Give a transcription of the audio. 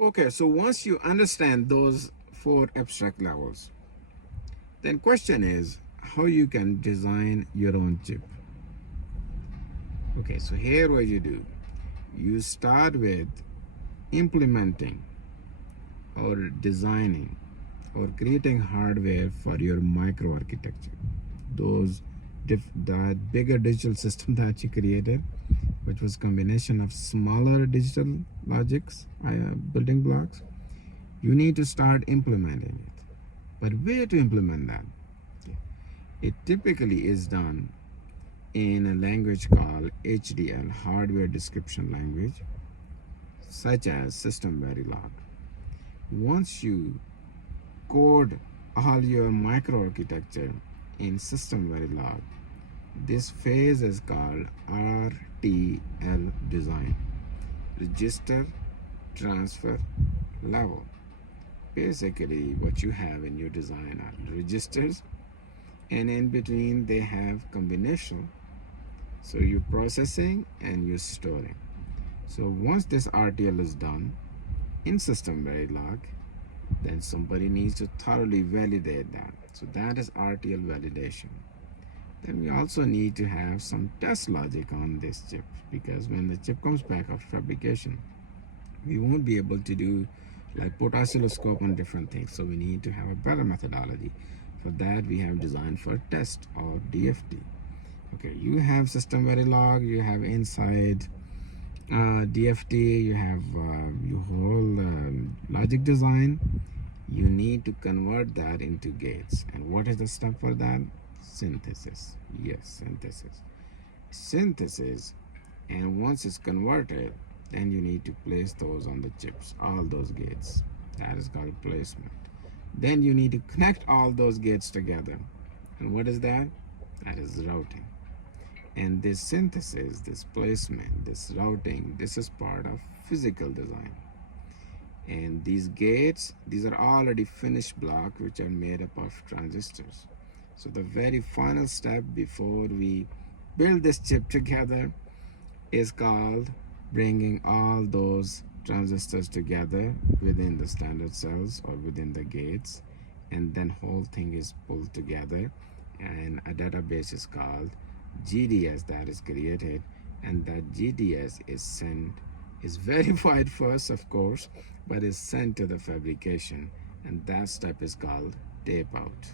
Okay, so once you understand those four abstract levels, then question is how you can design your own chip. Okay, so here what you do, you start with implementing or designing or creating hardware for your microarchitecture. Those that bigger digital system that you created, which was combination of smaller digital logics, building blocks, you need to start implementing it. But where to implement that? It typically is done in a language called HDL, Hardware Description Language, such as System Verilog. Once you code all your microarchitecture in System Verilog, this phase is called RTL design, register transfer level. Basically, what you have in your design are registers, and in between they have combination. So you're processing and you're storing. So once this RTL is done in System Verilog, then somebody needs to thoroughly validate that. So that is RTL validation. Then we also need to have some test logic on this chip, because when the chip comes back after fabrication, we won't be able to do like put oscilloscope on different things. So we need to have a better methodology. For that, we have designed for test or DFT. Okay, you have System Verilog, you have inside DFT, you have your whole logic design. You need to convert that into gates. And what is the step for that? Synthesis. Yes, synthesis. Synthesis. And once it's converted, then you need to place those on the chips, all those gates. That is called placement. Then you need to connect all those gates together. And what is that? That is routing. And this synthesis, this placement, this routing, this is part of physical design. And these gates, these are already finished blocks which are made up of transistors. So the very final step before we build this chip together is called bringing all those transistors together within the standard cells or within the gates, and then whole thing is pulled together, and a database is called GDS that is created, and that GDS is verified first, of course, but is sent to the fabrication, and that step is called tape out.